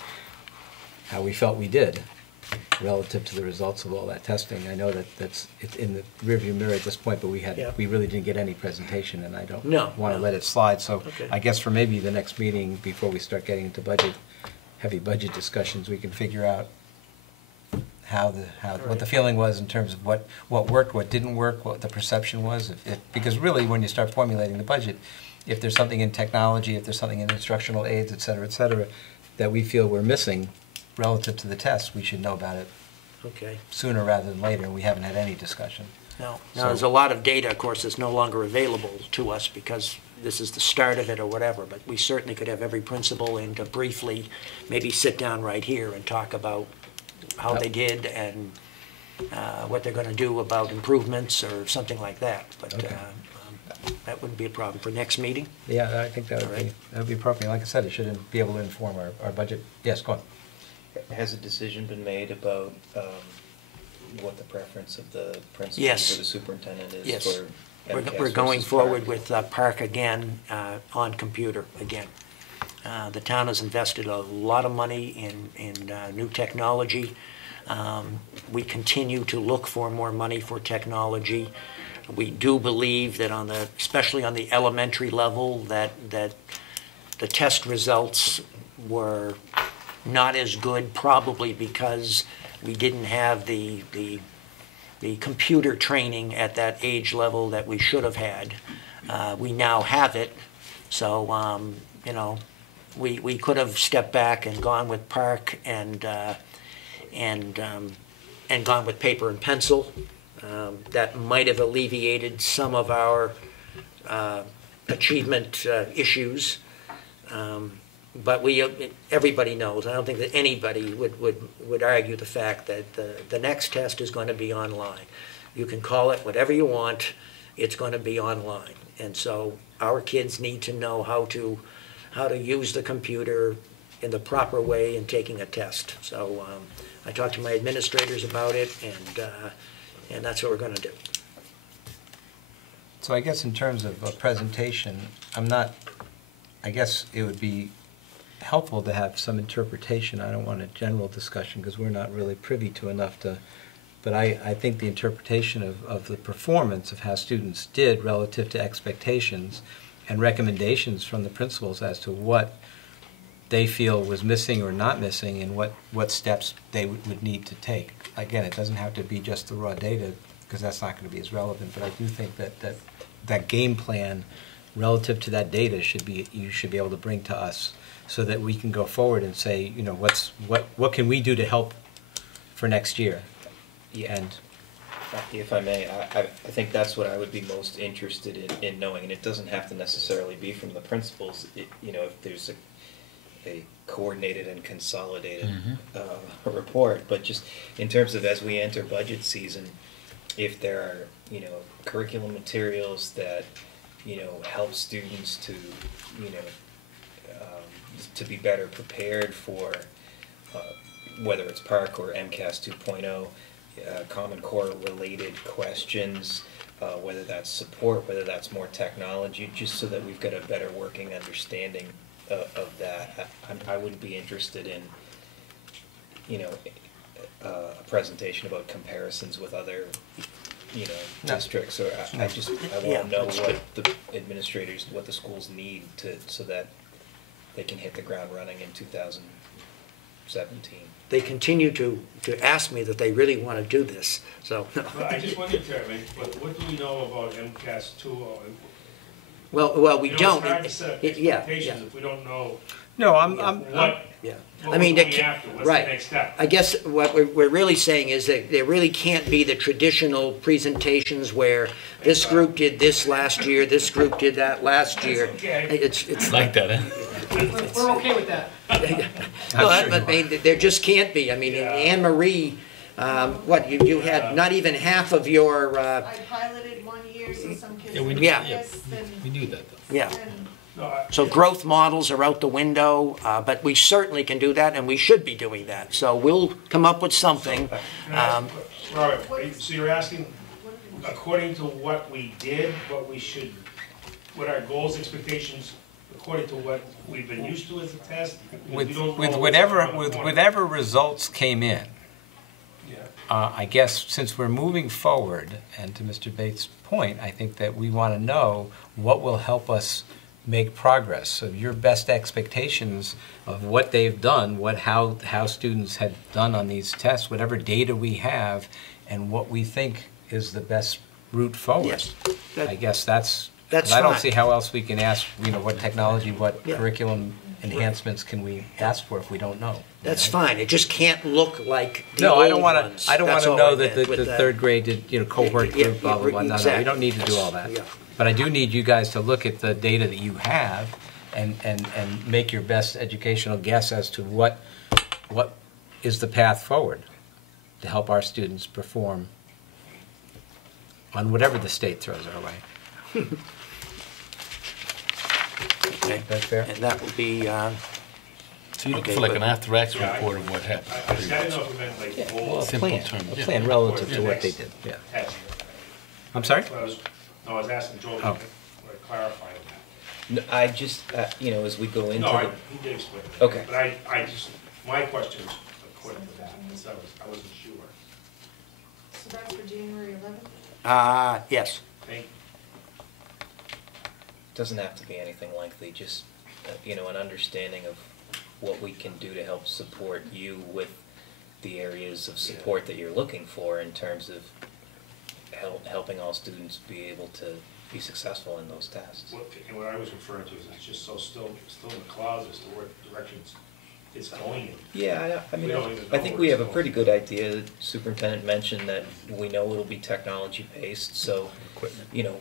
we felt we did relative to the results of all that testing. I know it's in the rearview mirror at this point, but Yeah. we really didn't get any presentation, and I don't No, want to no. let it slide. So Okay. I guess for maybe the next meeting, before we start getting into heavy budget discussions, we can figure out what the feeling was in terms of what worked, what didn't work, what the perception was. Because really, when you start formulating the budget, if there's something in technology, if there's something in instructional aids, et cetera, that we feel we're missing relative to the test, we should know about it Okay. sooner rather than later, and we haven't had any discussion. Now, So- there's a lot of data, of course, that's no longer available to us because this is the start of it or whatever, but we certainly could have every principal in to briefly maybe sit down right here and talk about how they did and what they're going to do about improvements or something like that. But Okay. that wouldn't be a problem for next meeting. Yeah, I think that All right. would be appropriate. Like I said, it should be able to inform our budget. Yes, go on. Has a decision been made about what the preference of the principal Yes. or the superintendent is Yes. for We're MCAS going versus forward Park? with Park again, on computer again. The town has invested a lot of money in new technology. We continue to look for more money for technology. We do believe that especially on the elementary level, that the test results were not as good, probably because we didn't have the computer training at that age level that we should have had. We now have it, so, you know, we could have stepped back and gone with Park and gone with paper and pencil. That might have alleviated some of our achievement issues. But everybody knows, I don't think that anybody would argue the fact that the next test is going to be online. You can call it whatever you want, it's going to be online. And so our kids need to know how to use the computer in the proper way in taking a test. So I talked to my administrators about it, and that's what we're going to do. So I guess in terms of a presentation, I guess it would be helpful to have some interpretation. I don't want a general discussion because we're not really privy to enough to But I think the interpretation of the performance of how students did relative to expectations and recommendations from the principals as to what they feel was missing or not missing and what steps they would need to take. Again, it doesn't have to be just the raw data, because that's not going to be as relevant, but I do think that game plan relative to that data you should be able to bring to us so that we can go forward and say, you know, what can we do to help for next year? Yeah. And If I may, I think that's what I would be most interested in knowing, and it doesn't have to necessarily be from the principals. You know, if there's a coordinated and consolidated report, but just in terms of as we enter budget season, if there are, you know, curriculum materials that, you know, help students to, you know, to be better prepared for whether it's PARCC or MCAS 2.0, Common Core related questions, whether that's support, whether that's more technology, just so that we've got a better working understanding of that. I would be interested in, you know, a presentation about comparisons with other, you know, districts. Or I want to know what the administrators, what the schools need so that they can hit the ground running in 2017. They continue to ask me that they really want to do this, so. Well, I just wondered, Terry, what do we know about MCAS 2.0? Well, we don't. It's hard to set expectations if we don't know. no, What I mean, we're going after, what's the next step? I guess what we're really saying is that there really can't be the traditional presentations where this group did this last year, this group did that last year. It's Like that, eh? We're okay with that. Well, I mean, there just can't be. I mean, Anne Marie, you had not even half of your, I piloted 1 year, so some kids. Yeah, we we knew that though. yeah. So growth models are out the window, but we certainly can do that, and we should be doing that. So we'll come up with something. Robert, so you're asking, according to what we did, what our goals, expectations, according to what we've been used to as a test? with whatever results came in. I guess since we're moving forward, and to Mr. Bates' point, I think that we want to know what will help us make progress. So your best expectations of what they've done, how students had done on these tests, whatever data we have, and what we think is the best route forward. Yes. I guess that's fine. I don't see how else we can ask, you know, what technology, what curriculum enhancements can we ask for if we don't know? That's fine. It just can't look like the No, old I don't want ones. to. I don't want That's to all know I that meant the with third grade did, you know, cohort Yeah, group, blah blah blah. No, exactly. we don't need to do all that. Yeah. But I do need you guys to look at the data that you have, and make your best educational guess as to what is the path forward to help our students perform on whatever the state throws our way. Okay. That's fair. And that would be, So you're looking Okay, for like but- an after-action report of what happened. I didn't know if it meant like Well, goals. a Simple plan, terms, a yeah. plan relative to Yeah. what they did. Yeah. Test. I'm sorry. I was asking Joel Oh. to clarify that. No, I just, you know, as we go into No, the. he did explain it. Okay. But I just, my question was according to that, so I wasn't sure. So that's for January 11th? yes. Thank you. Doesn't have to be anything lengthy, just, you know, an understanding of what we can do to help support you with the areas of support that you're looking for in terms of helping all students be able to be successful in those tests. What I was referring to is it's just so still in the clouds as to what directions it's going in. Yeah, I mean, We don't even I know think where we it's have a going. pretty good idea. The superintendent mentioned that we know it'll be technology-based, so, you know,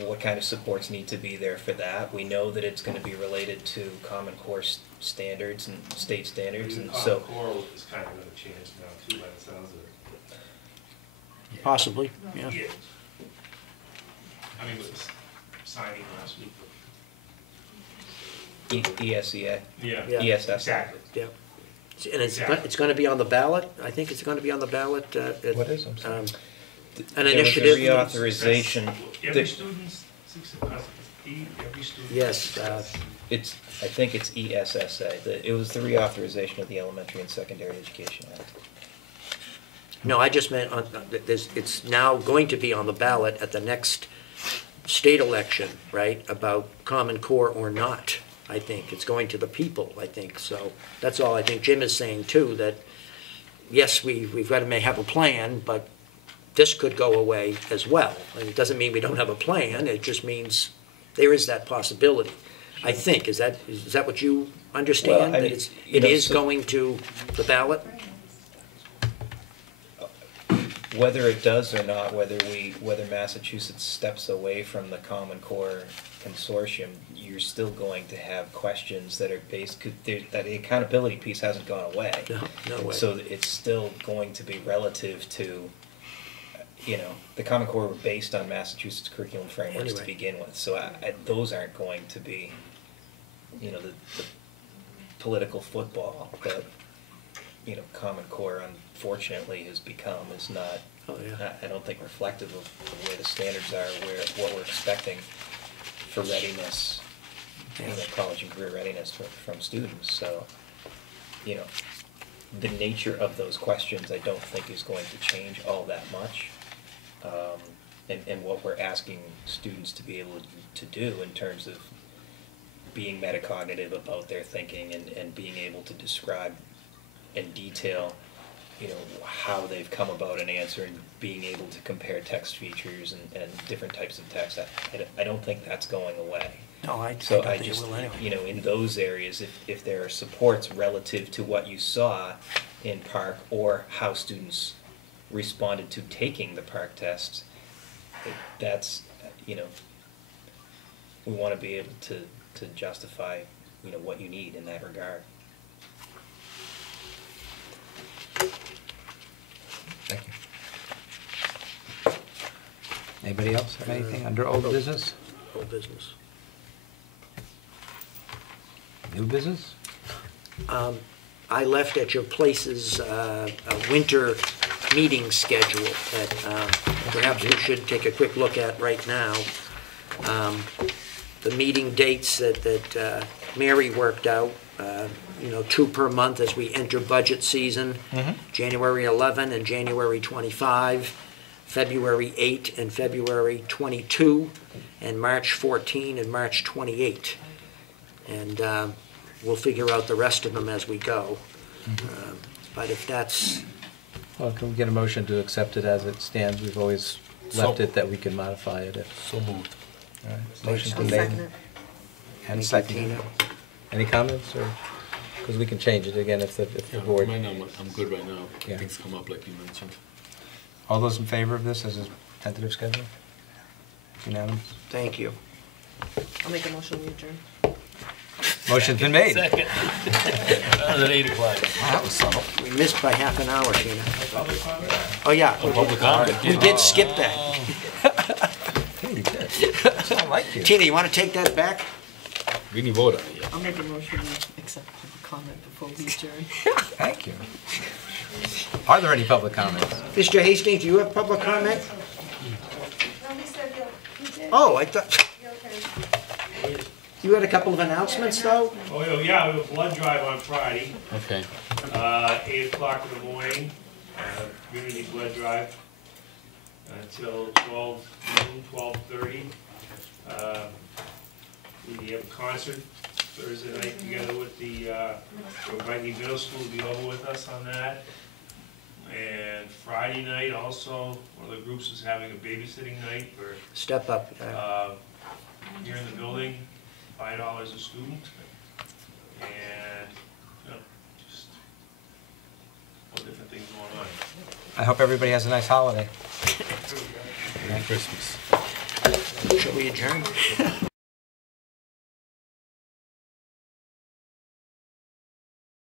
what kind of supports need to be there for that. We know that it's gonna be related to Common Core standards and state standards, and so. Common Core is kind of going to change now too, by the sounds of it. Possibly, yeah. I mean, with the signing last week. ESEA. Yeah. Yeah. ESS. Exactly. Yeah. And Exactly. it's going to be on the ballot? I think it's going to be on the ballot. What is, I'm sorry? An There was a initiative. reauthorization. Every student's, every student. Yes, I think it's ESSA. It was the reauthorization of the Elementary and Secondary Education Act. No, I just meant, it's now going to be on the ballot at the next state election, right, about Common Core or not, I think. It's going to the people, I think. So that's all I think Jim is saying, too, that, yes, we've got to have a plan, but this could go away as well. And it doesn't mean we don't have a plan, it just means there is that possibility, I think. Is that what you understand? Well, I mean, That you know, it is so- going to the ballot? Whether it does or not, whether Massachusetts steps away from the Common Core consortium, you're still going to have questions that are based, that the accountability piece hasn't gone away. No way. So it's still going to be relative to, the Common Core were based on Massachusetts curriculum frameworks to Anyway. begin with. So those aren't going to be, the political football that, Common Core unfortunately has become is not, Oh, yeah. I don't think reflective of where the standards are, what we're expecting for readiness, college and career readiness from students. So, the nature of those questions I don't think is going to change all that much. And what we're asking students to be able to do in terms of being metacognitive about their thinking and being able to describe in detail, how they've come about an answer and being able to compare text features and different types of text. I don't think that's going away. No, I So don't I think it just, will anyway. in those areas, if there are supports relative to what you saw in Park or how students responded to taking the Park tests, that's, we want to be able to justify, what you need in that regard. Thank you. Anybody else have anything under old business? Old business. New business? I left at your places a winter meeting schedule that perhaps we should take a quick look at right now. The meeting dates that Mary worked out, 2 per month as we enter budget season. January 11 and January 25, February 8 and February 22, and March 14 and March 28. And we'll figure out the rest of them as we go. But if that's, Well, can we get a motion to accept it as it stands? We've always left it that we can modify it if. So moved. All right. Motion's I'll been made. second it. And Thank you, seconded. Tina. Any comments, or, because we can change it again if the Yeah, board. right now, I'm good right now. Yeah. Things come up like you mentioned. All those in favor of this as a tentative schedule? Unanimous? thank you. I'll make a motion, we adjourn. Motion's been made. Second. That was at 8 o'clock. That was subtle. We missed by half an hour, Tina. Oh, yeah. Public comment. We did skip that. Hey, you did. I like you. Tina, you want to take that back? We didn't vote on it yet. I'll make a motion, we accept public comment before we adjourn. Thank you. Are there any public comments? Mr. Hastings, do you have public comment? No, he said he did. Oh, I thought, Okay. you had a couple of announcements, though? Oh, yeah, we have a blood drive on Friday, Okay. 8 o'clock in the morning, community blood drive, until 12 noon, 12:30. We have a concert Thursday night together with the, Viking Middle School will be over with us on that. And Friday night also, one of the groups is having a babysitting night for Step up. here in the building, $5 a student. And, just all different things going on. I hope everybody has a nice holiday. Merry Christmas. Shall we adjourn?